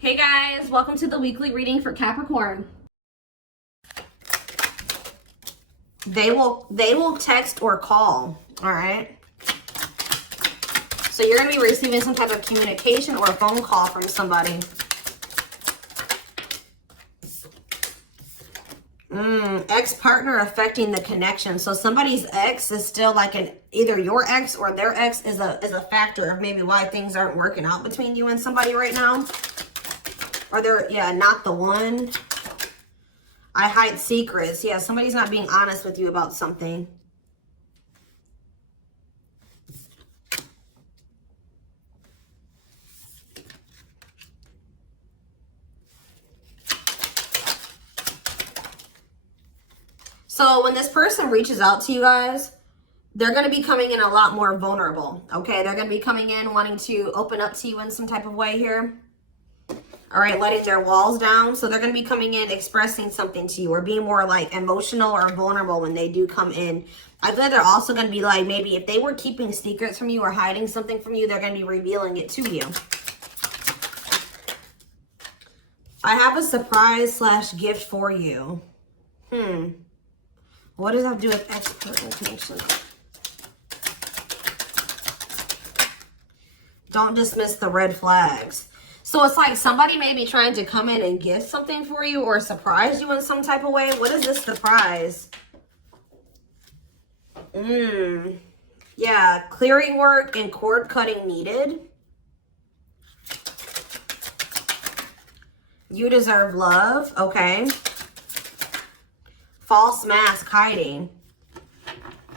Hey guys, welcome to the weekly reading for Capricorn. They will text or call, all right? So you're going to be receiving some type of communication or a phone call from somebody. Ex-partner affecting the connection. So somebody's ex is still like either your ex or their ex is a factor of maybe why things aren't working out between you and somebody right now. Or they're, yeah, not the one. I hide secrets. Yeah, somebody's not being honest with you about something. So when this person reaches out to you guys, they're going to be coming in a lot more vulnerable, okay? They're going to be coming in wanting to open up to you in some type of way here. All right, letting their walls down. So they're going to be coming in expressing something to you or being more like emotional or vulnerable when they do come in. I feel like they're also going to be like, maybe if they were keeping secrets from you or hiding something from you, they're going to be revealing it to you. I have a surprise / gift for you. What does that have to do with ex-partner connection? Don't dismiss the red flags. So it's like somebody may be trying to come in and gift something for you or surprise you in some type of way. What is this surprise? Yeah, clearing work and cord cutting needed. You deserve love. Okay. False mask hiding.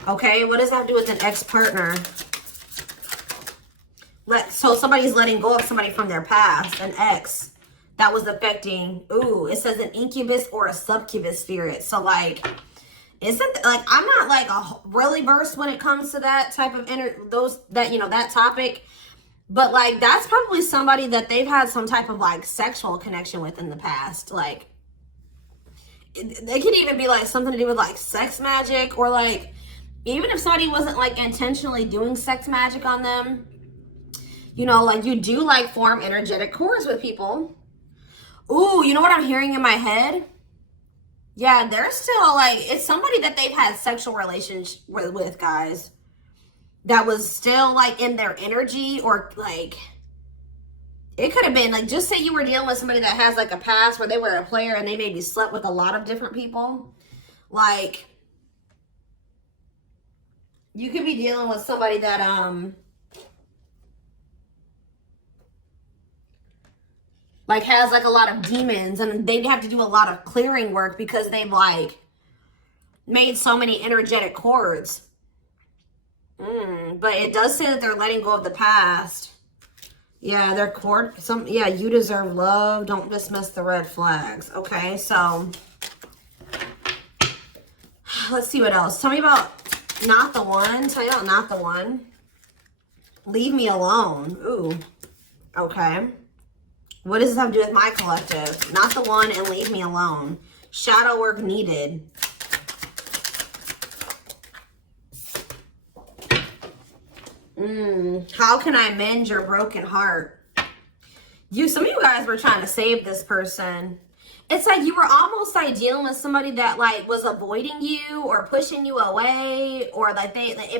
Okay, what does that have to do with an ex-partner? So somebody's letting go of somebody from their past, an ex that was affecting. Ooh, it says an incubus or a succubus spirit. So like, isn't like, I'm not like really versed when it comes to that type of that topic, but like that's probably somebody that they've had some type of like sexual connection with in the past. Like they could even be like something to do with like sex magic, or like even if somebody wasn't like intentionally doing sex magic on them, you know, like you do like form energetic cords with people. Ooh, you know what I'm hearing in my head? Yeah, they're still like, it's somebody that they've had sexual relations with, guys, that was still like in their energy, or like it could have been like, just say you were dealing with somebody that has like a past where they were a player and they maybe slept with a lot of different people. Like you could be dealing with somebody that like has like a lot of demons, and they'd have to do a lot of clearing work because they've like made so many energetic cords. But it does say that they're letting go of the past. Yeah, they're yeah, you deserve love. Don't dismiss the red flags. Okay, so let's see what else. Tell me about not the one. Tell me about not the one. Leave me alone. Ooh, okay. What does this have to do with my collective? Not the one and leave me alone. Shadow work needed. How can I mend your broken heart? Some of you guys were trying to save this person. It's like you were almost like dealing with somebody that like was avoiding you or pushing you away, or like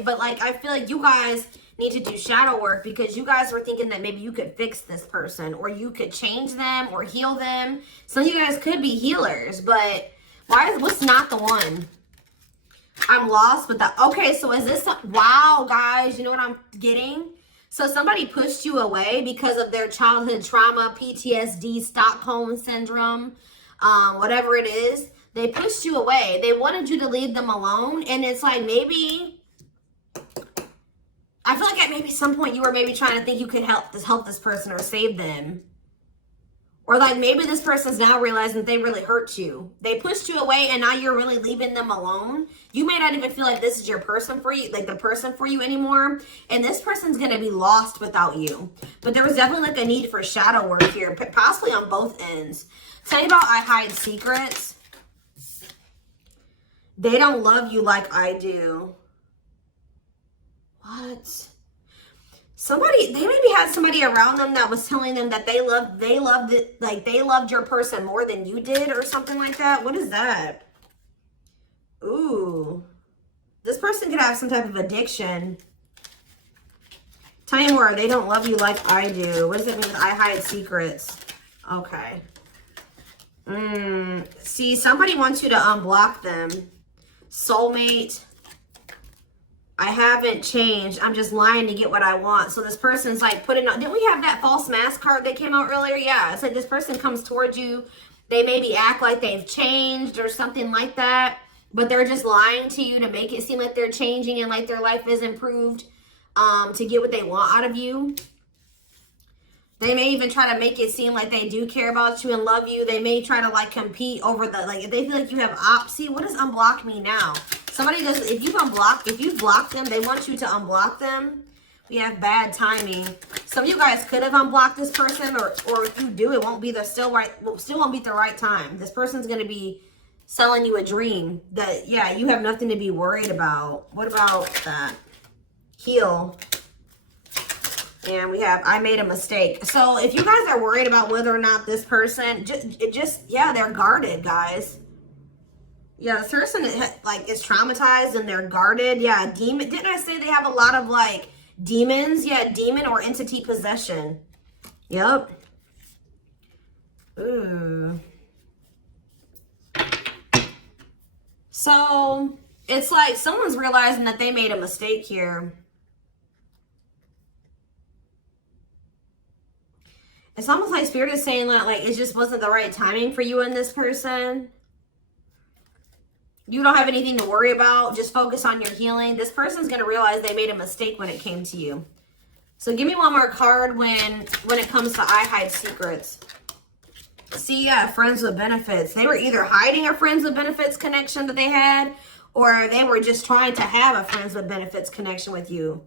but like I feel like you guys need to do shadow work because you guys were thinking that maybe you could fix this person or you could change them or heal them. Some of you guys could be healers, but what's not the one? I'm lost with that. Okay, so is this, wow, guys, you know what I'm getting? So somebody pushed you away because of their childhood trauma, PTSD, Stockholm syndrome, whatever it is. They pushed you away. They wanted you to leave them alone. And it's like maybe, I feel like at maybe some point you were maybe trying to think you could help this person or save them. Or like maybe this person's now realizing that they really hurt you. They pushed you away and now you're really leaving them alone. You may not even feel like this is your person for you, like the person for you anymore. And this person's going to be lost without you. But there was definitely like a need for shadow work here, possibly on both ends. Tell me about I hide secrets. They don't love you like I do. What? Somebody, they maybe had somebody around them that was telling them that they loved it, like they loved your person more than you did or something like that. What is that? Ooh. This person could have some type of addiction. Tell me more. They don't love you like I do. What does it mean? I hide secrets. Okay. See, somebody wants you to unblock them. Soulmate. I haven't changed. I'm just lying to get what I want. So this person's like putting on. Didn't we have that false mask card that came out earlier? Yeah. It's like this person comes towards you. They maybe act like they've changed or something like that. But they're just lying to you to make it seem like they're changing and like their life is improved to get what they want out of you. They may even try to make it seem like they do care about you and love you. They may try to like compete over the, like if they feel like you have see, what does unblock mean now? Somebody does, if you've blocked them, they want you to unblock them. We have bad timing. Some of you guys could have unblocked this person, or if you do, it won't be the still won't be the right time. This person's gonna be selling you a dream that, yeah, you have nothing to be worried about. What about that? Heal. And we have, I made a mistake. So if you guys are worried about whether or not this person, yeah, they're guarded, guys. Yeah, this person like is traumatized and they're guarded. Yeah, demon. Didn't I say they have a lot of like demons? Yeah, demon or entity possession. Yep. Ooh. So it's like someone's realizing that they made a mistake here. It's almost like Spirit is saying that like it just wasn't the right timing for you and this person. You don't have anything to worry about. Just focus on your healing. This person's going to realize they made a mistake when it came to you. So give me one more card when it comes to I hide secrets. See, yeah, friends with benefits. They were either hiding a friends with benefits connection that they had, or they were just trying to have a friends with benefits connection with you.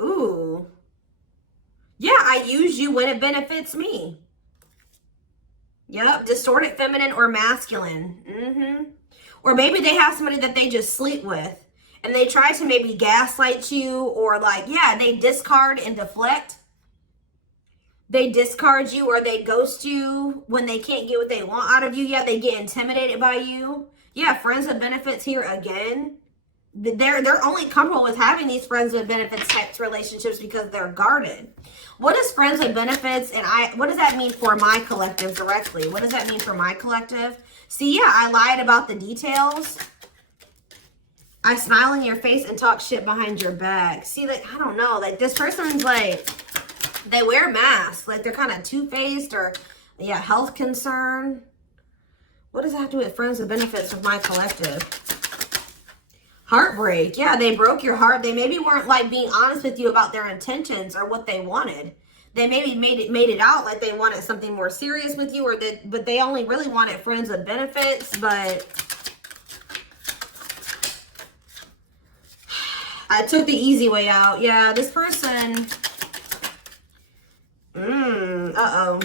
Ooh. Yeah, I use you when it benefits me. Yep, distorted feminine or masculine. Or maybe they have somebody that they just sleep with. And they try to maybe gaslight you, or like, yeah, they discard and deflect. They discard you or they ghost you when they can't get what they want out of you. Yeah, they get intimidated by you. Yeah, friends with benefits here again. They're only comfortable with having these friends with benefits types relationships because they're guarded. What is friends with benefits and what does that mean for my collective directly? What does that mean for my collective? See, yeah, I lied about the details. I smile in your face and talk shit behind your back. See, like, I don't know. Like, this person's like, they wear masks. Like, they're kind of two-faced or, yeah, health concern. What does that have to do with friends with benefits with my collective? Heartbreak. Yeah, they broke your heart. They maybe weren't, like, being honest with you about their intentions or what they wanted. They maybe made it out like they wanted something more serious with you, but they only really wanted friends with benefits, but I took the easy way out. Yeah, this person, uh-oh.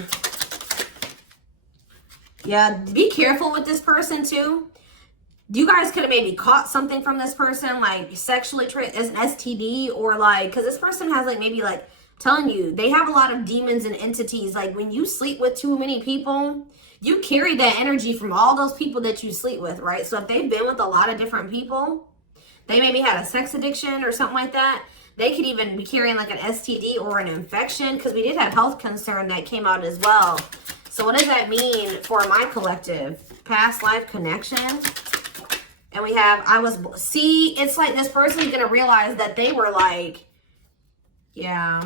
Yeah, be careful with this person too. You guys could have maybe caught something from this person, like sexually as an STD, or like, because this person has like maybe like, telling you, they have a lot of demons and entities. Like when you sleep with too many people, you carry that energy from all those people that you sleep with, right? So if they've been with a lot of different people, they maybe had a sex addiction or something like that. They could even be carrying like an STD or an infection, because we did have health concern that came out as well. So what does that mean for my collective? Past life connection. And we have, see, it's like this person's going to realize that they were like, yeah.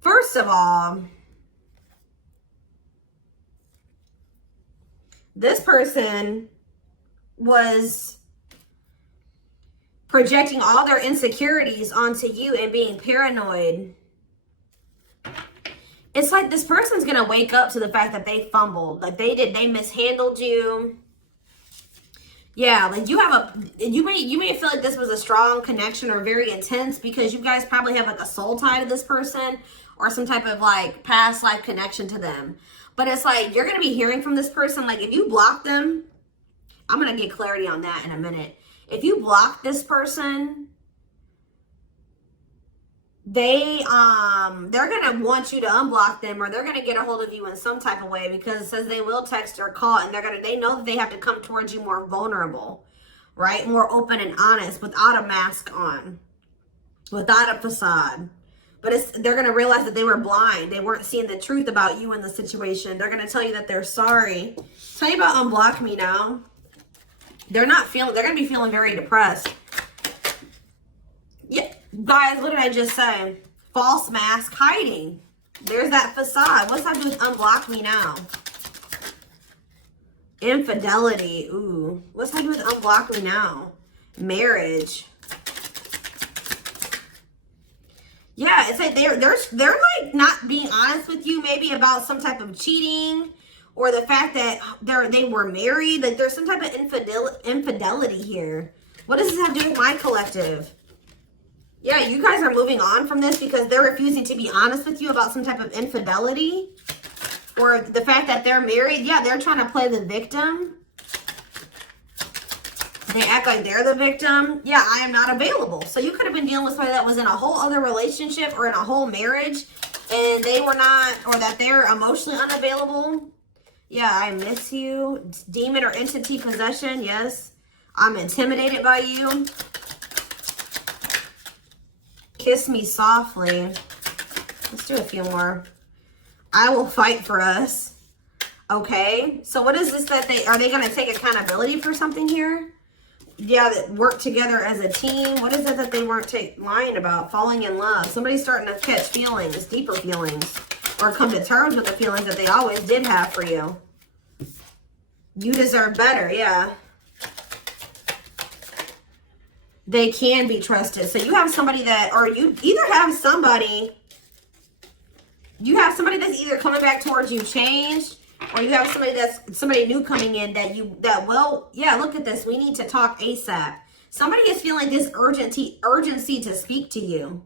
First of all, this person was projecting all their insecurities onto you and being paranoid. It's like this person's going to wake up to the fact that they fumbled. Like they mishandled you. Yeah, like you may feel like this was a strong connection or very intense because you guys probably have like a soul tie to this person or some type of like past life connection to them. But it's like you're going to be hearing from this person. Like if you block them, I'm going to get clarity on that in a minute. If you block this person, they're gonna want you to unblock them, or they're gonna get a hold of you in some type of way, because it says they will text or call, and they know that they have to come towards you more vulnerable, right? More open and honest, without a mask on, without a facade. But they're gonna realize that they were blind. They weren't seeing the truth about you in the situation. They're gonna tell you that they're sorry. Tell you about unblock me now. They're gonna be feeling very depressed. Yeah, guys, what did I just say? False mask hiding. There's that facade. What's that do with unblock me now? Infidelity. Ooh. What's that do with unblock me now? Marriage. Yeah, it's like they're like not being honest with you, maybe about some type of cheating, or the fact that they were married. Like there's some type of infidelity here. What does this have to do with my collective? Yeah, you guys are moving on from this because they're refusing to be honest with you about some type of infidelity, or the fact that they're married. Yeah, they're trying to play the victim. They act like they're the victim. Yeah, I am not available. So you could have been dealing with somebody that was in a whole other relationship or in a whole marriage, and they were not, or that they're emotionally unavailable. Yeah, I miss you. Demon or entity possession. Yes, I'm intimidated by you. Kiss me softly. Let's do a few more. I will fight for us. Okay, so what is this that are they going to take accountability for something here? Yeah, that work together as a team. What is it that they weren't lying about? Falling in love. Somebody's starting to catch feelings, deeper feelings, or come to terms with the feelings that they always did have for you. You deserve better, yeah. They can be trusted. So you have somebody that, or you either have somebody that's either coming back towards you changed, or you have somebody new coming in that will, yeah, look at this. We need to talk ASAP. Somebody is feeling this urgency to speak to you.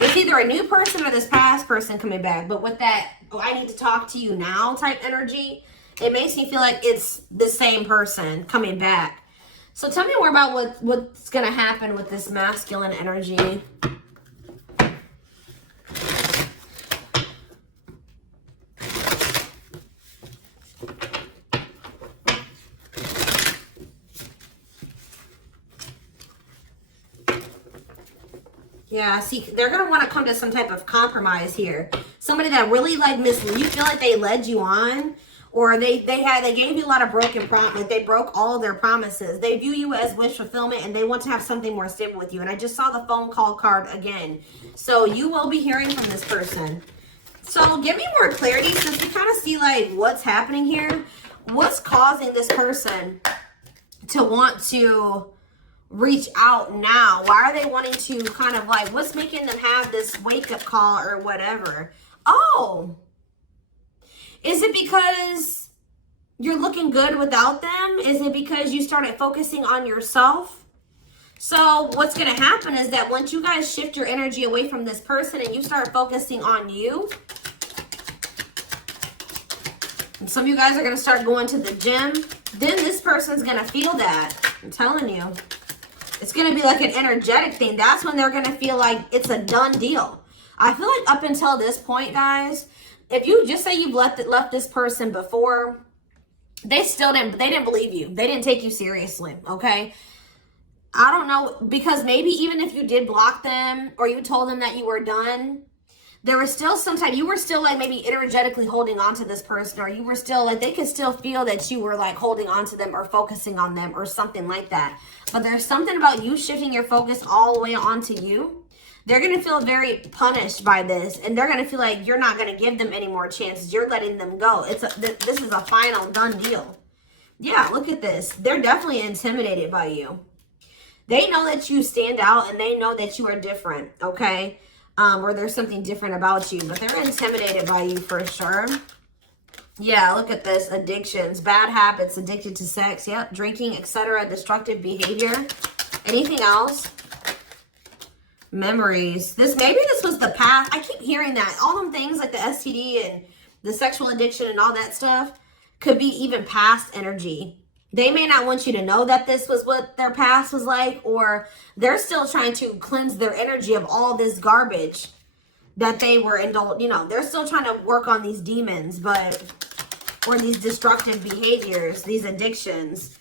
It's either a new person or this past person coming back. But with that, oh, I need to talk to you now type energy, it makes me feel like it's the same person coming back. So tell me more about what's going to happen with this masculine energy. Yeah, see, they're going to want to come to some type of compromise here. Somebody that really like you feel like they led you on, or they gave you a lot of broken promises. They broke all of their promises. They view you as wish fulfillment, and they want to have something more stable with you. And I just saw the phone call card again. So you will be hearing from this person. So give me more clarity, since we kind of see like what's happening here. What's causing this person to want to reach out now? Why are they wanting to kind of like, what's making them have this wake-up call or whatever? Oh, is it because you're looking good without them? Is it because you started focusing on yourself? So what's going to happen is that once you guys shift your energy away from this person and you start focusing on you, and some of you guys are going to start going to the gym, then this person's going to feel that. I'm telling you. It's going to be like an energetic thing. That's when they're going to feel like it's a done deal. I feel like up until this point, guys, if you just say you've left this person before, they didn't believe you. They didn't take you seriously, okay? I don't know, because maybe even if you did block them or you told them that you were done, there was still sometimes you were still like maybe energetically holding on to this person, or you were still like, they could still feel that you were like holding on to them or focusing on them or something like that. But there's something about you shifting your focus all the way onto you. They're going to feel very punished by this, and they're going to feel like you're not going to give them any more chances. You're letting them go. This is a final done deal. Yeah, look at this. They're definitely intimidated by you. They know that you stand out, and they know that you are different, okay? Or there's something different about you, but they're intimidated by you for sure. Yeah, look at this. Addictions, bad habits, addicted to sex, yep, drinking, etc., destructive behavior. Anything else? Memories. Maybe this was the past. I keep hearing that. All them things like the STD and the sexual addiction and all that stuff could be even past energy. They may not want you to know that this was what their past was like, or they're still trying to cleanse their energy of all this garbage that they were indulged. You know, they're still trying to work on these demons, or these destructive behaviors, these addictions.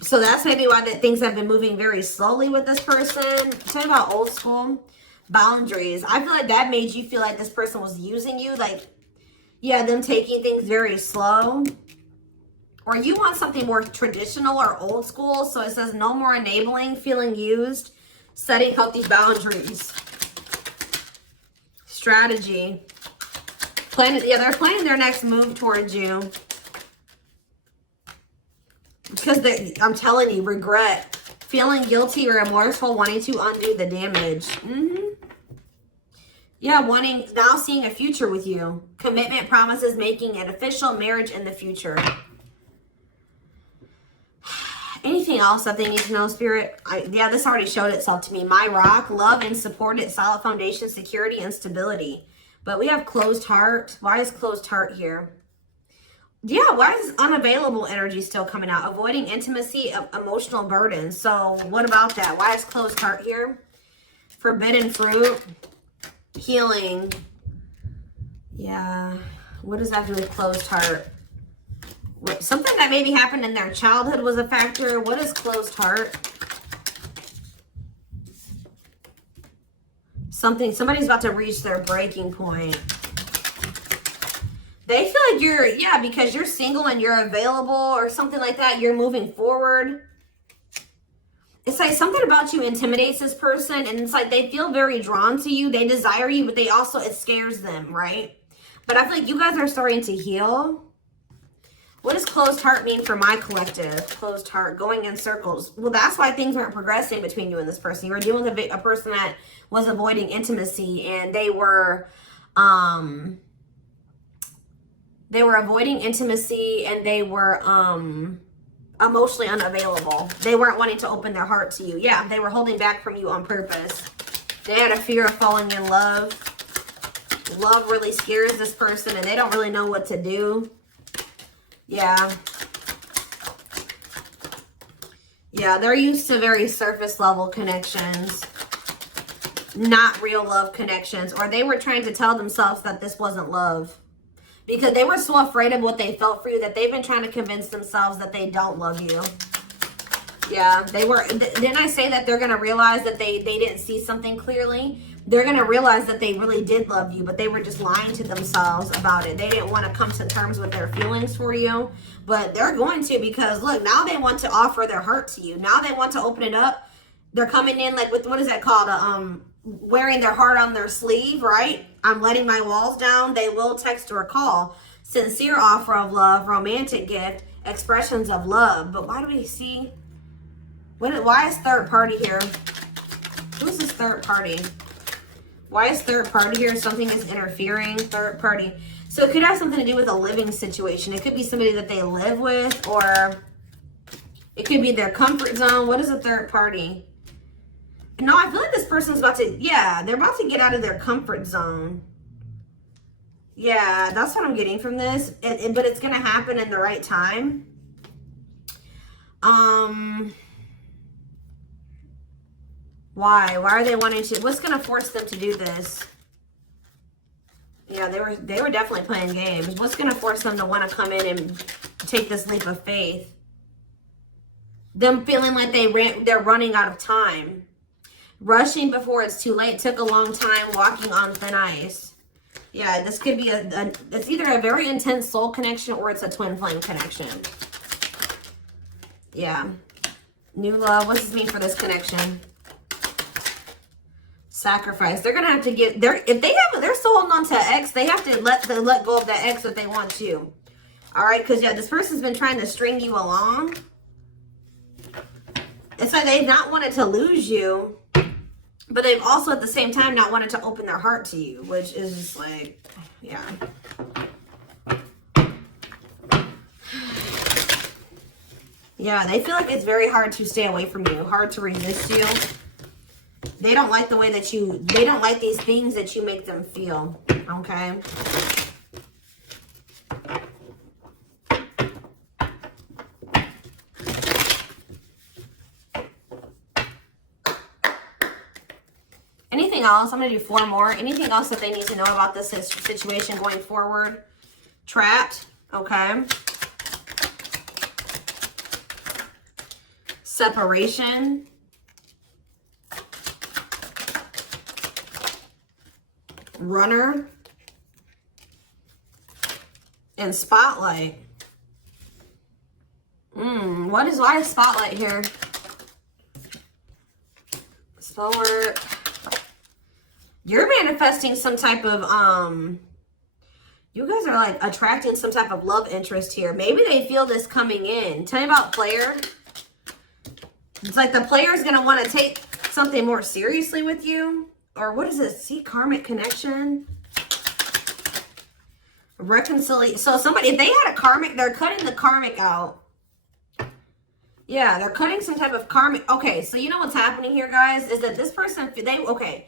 So that's maybe why that things have been moving very slowly with this person. Talking about old school boundaries. I feel like that made you feel like this person was using you. Like, yeah, them taking things very slow. Or you want something more traditional or old school. So it says no more enabling, feeling used, setting healthy boundaries. Strategy. They're planning their next move towards you. Because I'm telling you, regret. Feeling guilty or remorseful, wanting to undo the damage. Yeah, now seeing a future with you. Commitment, promises, making it official, marriage in the future. Anything else that they need to know, Spirit? Yeah, this already showed itself to me. My rock, love and supported, solid foundation, security, and stability. But we have closed heart. Why is closed heart here? Yeah, why is unavailable energy still coming out? Avoiding intimacy, emotional burden. So what about that? Why is closed heart here? Forbidden fruit, healing. Yeah, what does that do with closed heart? Something that maybe happened in their childhood was a factor. What is closed heart? Somebody's about to reach their breaking point. They feel like because you're single and you're available or something like that, you're moving forward. It's like something about you intimidates this person, and it's like they feel very drawn to you. They desire you, but it scares them, right? But I feel like you guys are starting to heal. What does closed heart mean for my collective? Closed heart, going in circles. Well, that's why things weren't progressing between you and this person. You were dealing with a person that was avoiding intimacy, and they were avoiding intimacy, and they were emotionally unavailable. They weren't wanting to open their heart to you. Yeah, they were holding back from you on purpose. They had a fear of falling in love. Love really scares this person, and they don't really know what to do. Yeah. Yeah, they're used to very surface level connections, not real love connections. Or they were trying to tell themselves that this wasn't love, because they were so afraid of what they felt for you that they've been trying to convince themselves that they don't love you. Yeah, they were. Didn't I say that they're going to realize that they didn't see something clearly? They're going to realize that they really did love you, but they were just lying to themselves about it. They didn't want to come to terms with their feelings for you, but they're going to, because look, now they want to offer their heart to you. Now they want to open it up. They're coming in like with, what is that called? Wearing their heart on their sleeve, right? I'm letting my walls down. They will text or call. Sincere offer of love, romantic gift, expressions of love. But why do we see? Why is third party here? Who's this third party? Why is third party here? Something is interfering. Third party. So it could have something to do with a living situation. It could be somebody that they live with, or it could be their comfort zone. What is a third party? No, I feel like this person's about to, they're about to get out of their comfort zone. Yeah, that's what I'm getting from this. But it's going to happen in the right time. Why? Why are they wanting to? What's going to force them to do this? Yeah, they were definitely playing games. What's going to force them to want to come in and take this leap of faith? Them feeling like they're running out of time. Rushing before it's too late. Took a long time. Walking on thin ice. Yeah, this could be it's either a very intense soul connection or it's a twin flame connection. Yeah. New love. What does this mean for this connection? Sacrifice. They're gonna have to get if they're still holding on to an ex, they have to let go of that ex if they want to. All right, because this person's been trying to string you along. It's like they've not wanted to lose you, but they've also at the same time not wanted to open their heart to you, which is just like, yeah. Yeah, they feel like it's very hard to stay away from you, hard to resist you. They don't like the way that they don't like these things that you make them feel, okay? Anything else? I'm going to do 4 more. Anything else that they need to know about this situation going forward? Trapped. Okay. Separation. Runner. And spotlight. Why is spotlight here? Forward. You're manifesting some type of you guys are like attracting some type of love interest here. Maybe they feel this coming in. Tell me about player. It's like the player is going to want to take something more seriously with you. Or what is this? See, karmic connection. Reconciliation. So somebody, if they had a karmic, they're cutting the karmic out. Yeah, they're cutting some type of karmic. Okay, so you know what's happening here, guys, is that this person, okay.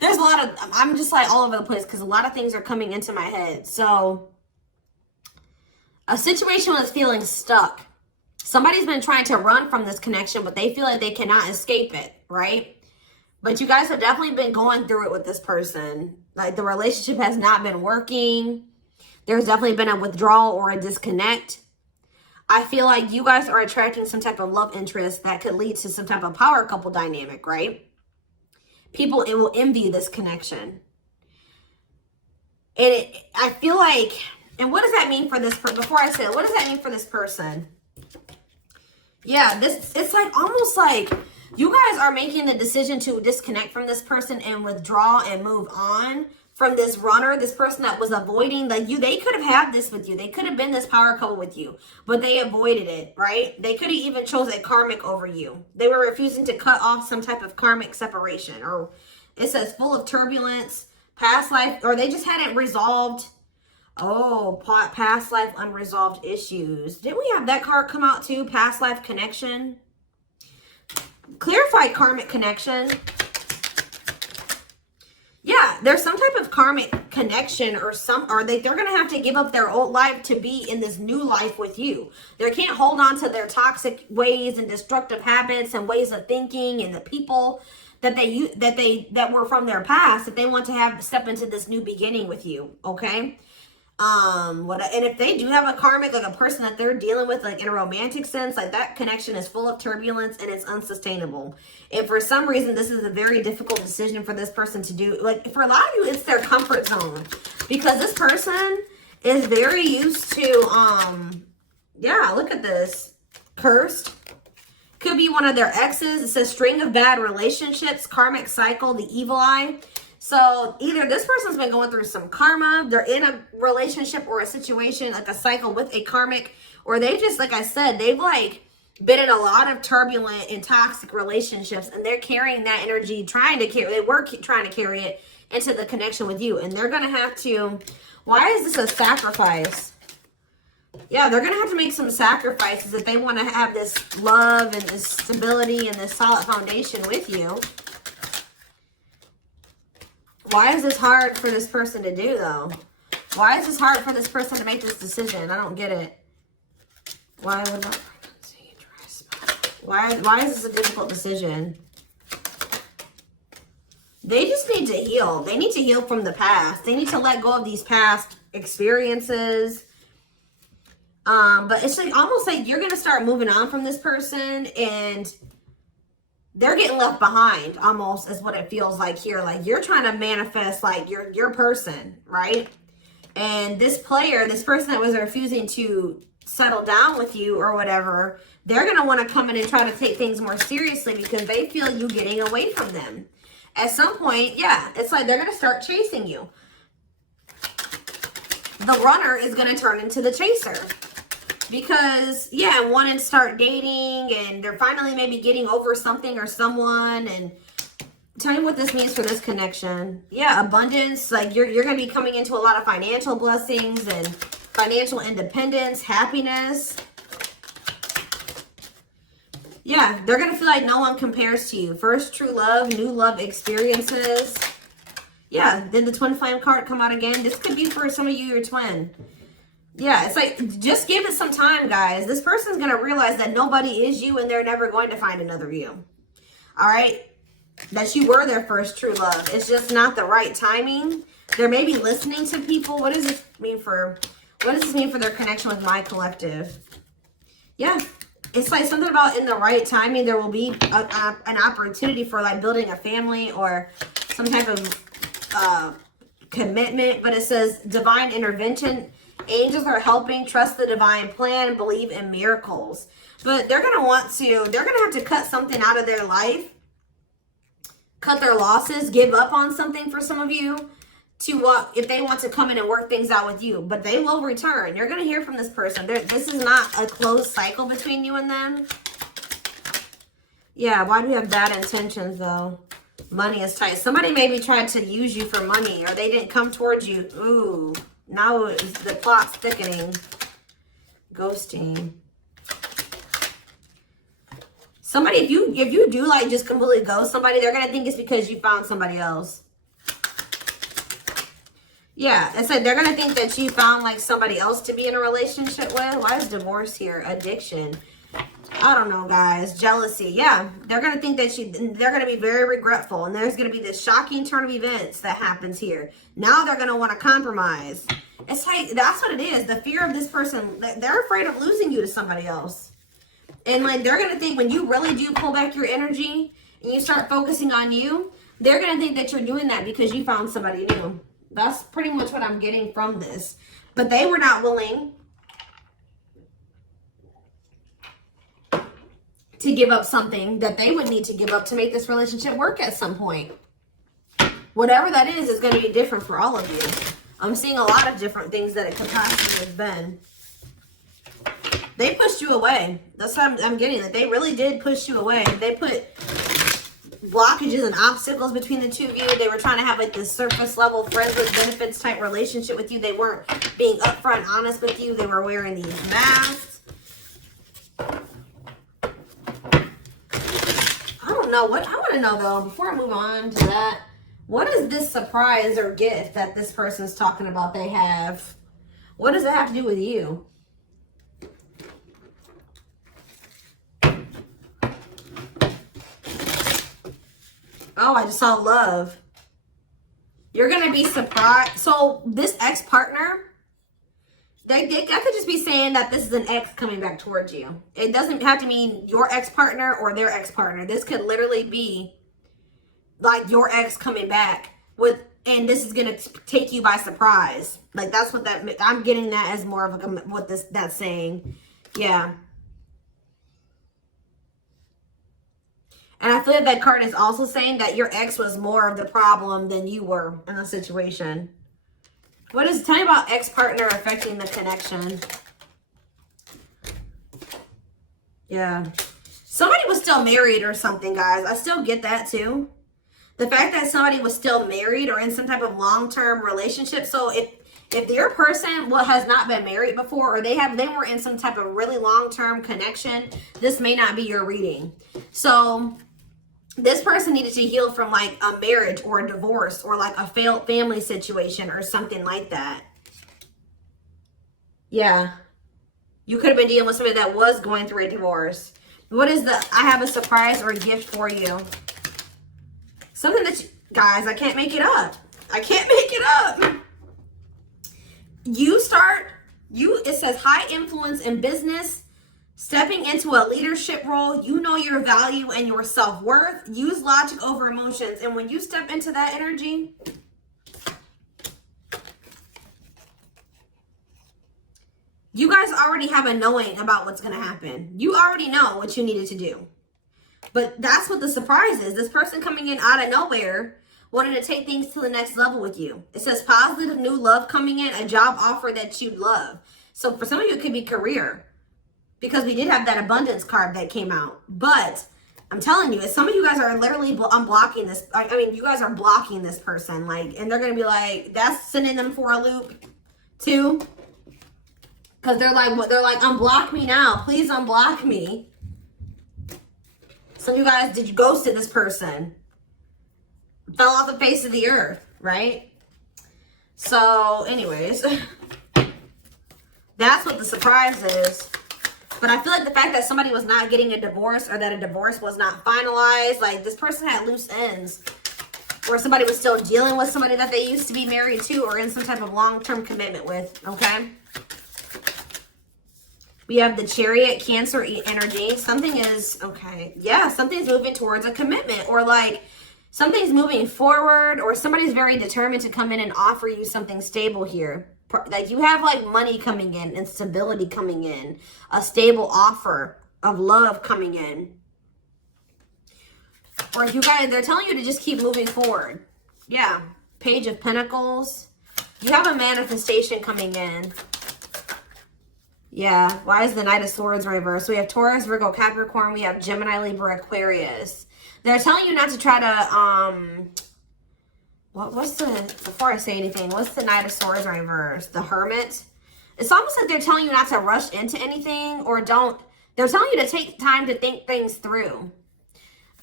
There's a lot of, I'm just like all over the place because a lot of things are coming into my head. So a situation was feeling stuck. Somebody's been trying to run from this connection, but they feel like they cannot escape it, right? But you guys have definitely been going through it with this person. Like the relationship has not been working. There's definitely been a withdrawal or a disconnect. I feel like you guys are attracting some type of love interest that could lead to some type of power couple dynamic, right? People, it will envy this connection. And I feel like, and what does that mean for this person? Before I say it, what does that mean for this person? Yeah, it's like almost like you guys are making the decision to disconnect from this person and withdraw and move on from this runner, this person that was avoiding they could have had this with you. They could have been this power couple with you, but they avoided it, right? They could have even chose a karmic over you. They were refusing to cut off some type of karmic separation, or it says full of turbulence, past life, or they just hadn't resolved. Oh, past life unresolved issues. Didn't we have that card come out too? Past life connection. Clarified karmic connection. Yeah, there's some type of karmic connection or they're going to have to give up their old life to be in this new life with you. They can't hold on to their toxic ways and destructive habits and ways of thinking and the people that were from their past that they want to step into this new beginning with you, okay? And if they do have a karmic, like a person that they're dealing with, like in a romantic sense, like that connection is full of turbulence and it's unsustainable. And for some reason, this is a very difficult decision for this person to do. Like for a lot of you, it's their comfort zone because this person is very used to, yeah, look at this. Cursed. Could be one of their exes. It says string of bad relationships, karmic cycle, the evil eye. So either this person's been going through some karma, they're in a relationship or a situation, like a cycle with a karmic, or they just, like I said, they've like been in a lot of turbulent and toxic relationships and they're carrying that energy, trying to carry it into the connection with you. And they're going to have to, why is this a sacrifice? Yeah, they're going to have to make some sacrifices if they want to have this love and this stability and this solid foundation with you. Why is this hard for this person to do, though? Why is this hard for this person to make this decision? I don't get it. Why would not pregnancy, dry spot? Why is this a difficult decision? They just need to heal. They need to heal from the past. They need to let go of these past experiences. But it's like almost like you're going to start moving on from this person and they're getting left behind almost is what it feels like here. Like you're trying to manifest like your person, right? And this player, this person that was refusing to settle down with you or whatever, they're going to want to come in and try to take things more seriously because they feel you getting away from them. At some point, yeah, it's like they're going to start chasing you. The runner is going to turn into the chaser. Because, yeah, want to start dating and they're finally maybe getting over something or someone. And tell me what this means for this connection. Yeah, abundance. Like you're going to be coming into a lot of financial blessings and financial independence, happiness. Yeah, they're going to feel like no one compares to you. First true love, new love experiences. Yeah, then the twin flame card come out again. This could be for some of you, your twin. Yeah, it's like, just give it some time, guys. This person's going to realize that nobody is you and they're never going to find another you. All right? that you were their first true love. It's just not the right timing. They're maybe listening to people. What does this mean for their connection with my collective? Yeah. It's like something about in the right timing, there will be an opportunity for like building a family or some type of commitment. But it says divine intervention. Angels are helping. Trust the divine plan. Believe in miracles. But they're going to have to cut something out of their life. Cut their losses. Give up on something for some of you. If they want to come in and work things out with you. But they will return. You're going to hear from this person. This is not a closed cycle between you and them. Yeah, why do you have bad intentions though? Money is tight. Somebody maybe tried to use you for money or they didn't come towards you. Ooh, now the plot's thickening. Ghosting. Somebody, if you do like just completely ghost somebody, they're going to think it's because you found somebody else. Yeah, I said they're going to think that you found like somebody else to be in a relationship with. Why is divorce here? Addiction. I don't know, guys. Jealousy. Yeah, they're going to think that they're going to be very regretful. And there's going to be this shocking turn of events that happens here. Now they're going to want to compromise. It's like, that's what it is. The fear of this person, they're afraid of losing you to somebody else. And like, they're going to think when you really do pull back your energy and you start focusing on you, they're going to think that you're doing that because you found somebody new. That's pretty much what I'm getting from this. But they were not willing to give up something that they would need to give up to make this relationship work at some point. Whatever that is going to be different for all of you. I'm seeing a lot of different things that it could possibly have been. They pushed you away. That's what I'm getting. That they really did push you away. They put blockages and obstacles between the two of you. They were trying to have like this surface level friends with benefits type relationship with you. They weren't being upfront and honest with you. They were wearing these masks. I don't know what I want to know though, before I move on to that, what is this surprise or gift that this person's talking about they have? What does it have to do with you? Oh, I just saw love. You're going to be surprised. So this ex-partner, I could just be saying that this is an ex coming back towards you. It doesn't have to mean your ex-partner or their ex-partner. This could literally be like your ex coming back and this is going to take you by surprise. Like that's what I'm getting that as more of what that's saying. Yeah. And I feel like that card is also saying that your ex was more of the problem than you were in the situation. Tell me about ex-partner affecting the connection. Yeah. Somebody was still married or something, guys. I still get that too. The fact that somebody was still married or in some type of long-term relationship. So if your person has not been married before or they were in some type of really long-term connection, this may not be your reading. So this person needed to heal from like a marriage or a divorce or like a failed family situation or something like that. Yeah. You could have been dealing with somebody that was going through a divorce. What is I have a surprise or a gift for you? Something that guys, I can't make it up. I can't make it up. It says high influence in business. Stepping into a leadership role, you know your value and your self-worth. Use logic over emotions. And when you step into that energy, you guys already have a knowing about what's going to happen. You already know what you needed to do. But that's what the surprise is. This person coming in out of nowhere wanted to take things to the next level with you. It says positive new love coming in, a job offer that you'd love. So for some of you, it could be career. Because we did have that abundance card that came out. But I'm telling you, some of you guys are literally unblocking this. I mean, you guys are blocking this person. And they're going to be like, that's sending them for a loop too. Because they're like, unblock me now. Please unblock me. Some of you guys, did you ghosted this person? Fell off the face of the earth, right? So anyways, that's what the surprise is. But I feel like the fact that somebody was not getting a divorce or that a divorce was not finalized, like this person had loose ends. Or somebody was still dealing with somebody that they used to be married to or in some type of long-term commitment with, okay? We have the Chariot, Cancer energy. Something is, okay, yeah, something's moving towards a commitment, or like something's moving forward, or somebody's very determined to come in and offer you something stable here. Like you have like money coming in and stability coming in, a stable offer of love coming in. Or if you guys, they're telling you to just keep moving forward. Yeah, Page of Pentacles. You have a manifestation coming in. Yeah, why is the Knight of Swords reversed? So we have Taurus, Virgo, Capricorn. We have Gemini, Libra, Aquarius. They're telling you not to try to, before I say anything, what's the Knight of Swords reversed? The Hermit. It's almost like they're telling you not to rush into anything, or they're telling you to take time to think things through.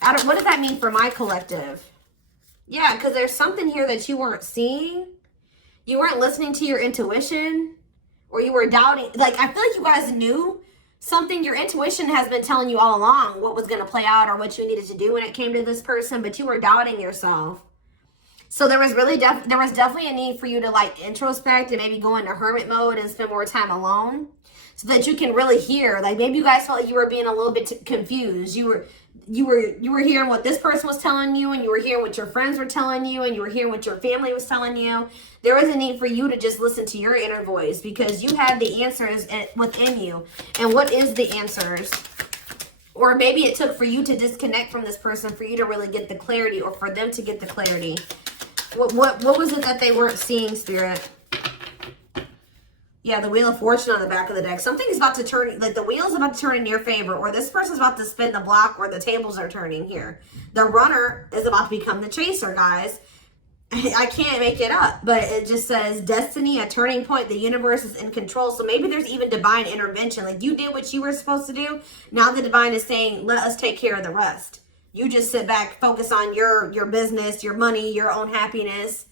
What does that mean for my collective? Yeah, because there's something here that you weren't seeing. You weren't listening to your intuition, or you were doubting. Like, I feel like you guys knew something. Your intuition has been telling you all along what was going to play out or what you needed to do when it came to this person, but you were doubting yourself. So there was really there was definitely a need for you to like introspect and maybe go into hermit mode and spend more time alone so that you can really hear. Like maybe you guys felt like you were being a little bit confused. You were hearing what this person was telling you, and you were hearing what your friends were telling you, and you were hearing what your family was telling you. There was a need for you to just listen to your inner voice because you had the answers within you. And what is the answers? Or maybe it took for you to disconnect from this person for you to really get the clarity, or for them to get the clarity. What was it that they weren't seeing, Spirit? Yeah, the Wheel of Fortune on the back of the deck. Something is about to turn, like the wheel's about to turn in your favor, or this person's about to spin the block, or the tables are turning here. The runner is about to become the chaser, guys. I can't make it up, but it just says destiny, a turning point. The universe is in control. So maybe there's even divine intervention. Like you did what you were supposed to do. Now the divine is saying, let us take care of the rest. You just sit back, focus on your business, your money, your own happiness,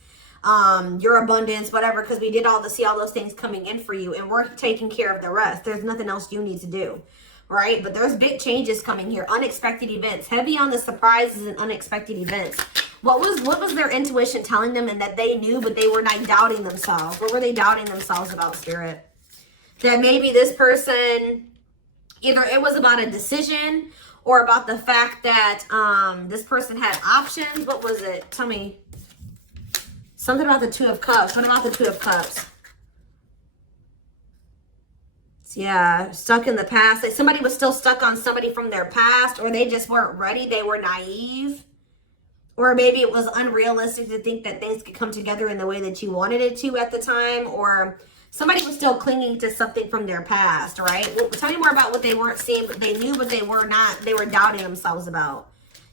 your abundance, whatever, because we did see all those things coming in for you, and we're taking care of the rest. There's nothing else you need to do, right? But there's big changes coming here, unexpected events, heavy on the surprises and unexpected events. What was their intuition telling them, and that they knew, but they were not doubting themselves? What were they doubting themselves about, Spirit? That maybe this person, either it was about a decision or about the fact that this person had options. What was it? Tell me. Something about the Two of Cups. What about the Two of Cups? Yeah, stuck in the past. Like somebody was still stuck on somebody from their past, or they just weren't ready. They were naive. Or maybe it was unrealistic to think that things could come together in the way that you wanted it to at the time. Or somebody was still clinging to something from their past, right? Well, tell me more about what they weren't seeing, but they knew, but they were not. They were doubting themselves about.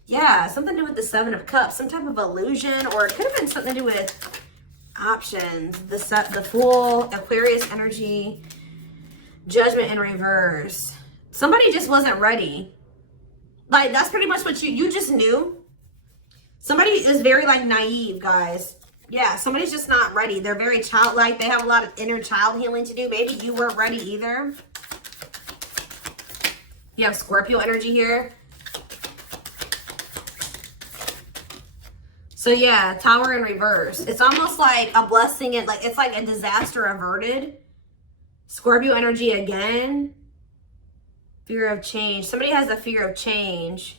Yeah, something to do with the Seven of Cups, some type of illusion, or it could have been something to do with options. The Fool, Aquarius energy, Judgment in reverse. Somebody just wasn't ready. Like, that's pretty much what you just knew. Somebody is very, like, naive, guys. Yeah, somebody's just not ready. They're very childlike. They have a lot of inner child healing to do. Maybe you weren't ready either. You have Scorpio energy here. So yeah, Tower in reverse. It's almost like a blessing, and like it's like a disaster averted. Scorpio energy again. Fear of change. Somebody has a fear of change.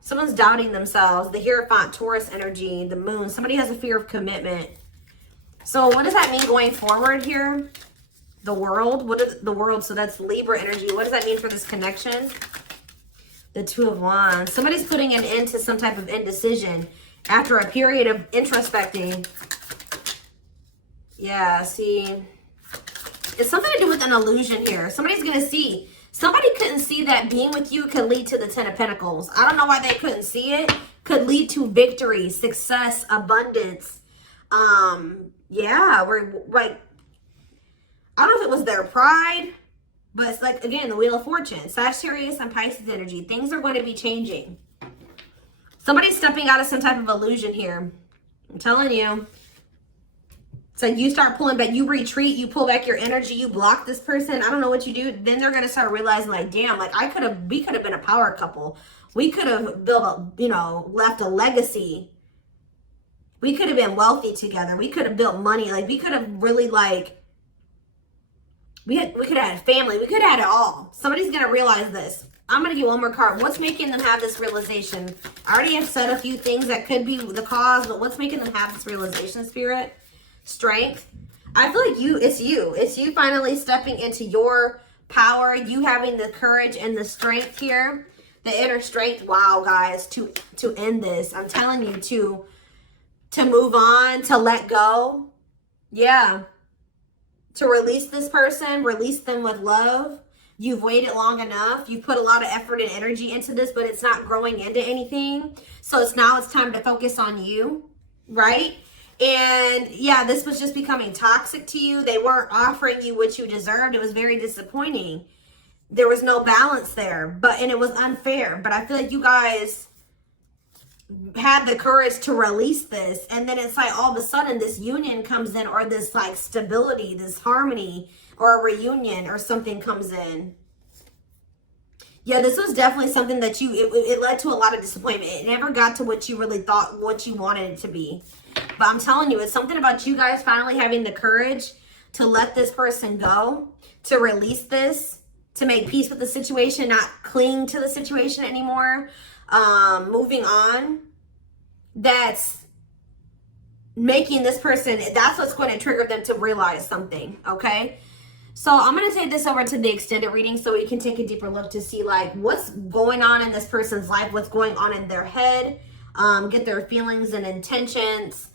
Someone's doubting themselves. The Hierophant, Taurus energy, the Moon. Somebody has a fear of commitment. So what does that mean going forward here? The World. What is the World? So that's Libra energy. What does that mean for this connection? The Two of Wands. Somebody's putting an end to some type of indecision after a period of introspecting. Yeah, see. It's something to do with an illusion here. Somebody's going to see. Somebody couldn't see that being with you could lead to the Ten of Pentacles. I don't know why they couldn't see it. Could lead to victory, success, abundance. Yeah, we're like, I don't know if it was their pride, but it's like, again, the Wheel of Fortune. Sagittarius and Pisces energy. Things are going to be changing. Somebody's stepping out of some type of illusion here. I'm telling you. So you start pulling back, you retreat, you pull back your energy, you block this person. I don't know what you do. Then they're going to start realizing like, damn, like we could have been a power couple. We could have built a, left a legacy. We could have been wealthy together. We could have built money. Like we could have really like, we could have had a family. We could have had it all. Somebody's going to realize this. I'm going to get one more card. What's making them have this realization? I already have said a few things that could be the cause, but what's making them have this realization, Spirit? Strength. I feel like it's you finally stepping into your power, you having the courage and the strength here, the inner strength. Wow, guys, to end this. I'm telling you, to move on, to let go. Yeah. To release this person, release them with love. You've waited long enough. You've put a lot of effort and energy into this, but it's not growing into anything. So it's time to focus on you, right? And yeah, this was just becoming toxic to you. They weren't offering you what you deserved. It was very disappointing. There was no balance there, and it was unfair. But I feel like you guys had the courage to release this. And then it's like all of a sudden this union comes in, or this like stability, this harmony, or a reunion or something comes in. Yeah, this was definitely something that it led to a lot of disappointment. It never got to what you really thought, what you wanted it to be. But I'm telling you, it's something about you guys finally having the courage to let this person go, to release this, to make peace with the situation, not cling to the situation anymore, moving on. That's making this person, that's what's going to trigger them to realize something, okay? So I'm going to take this over to the extended reading so we can take a deeper look to see like what's going on in this person's life, what's going on in their head, get their feelings and intentions.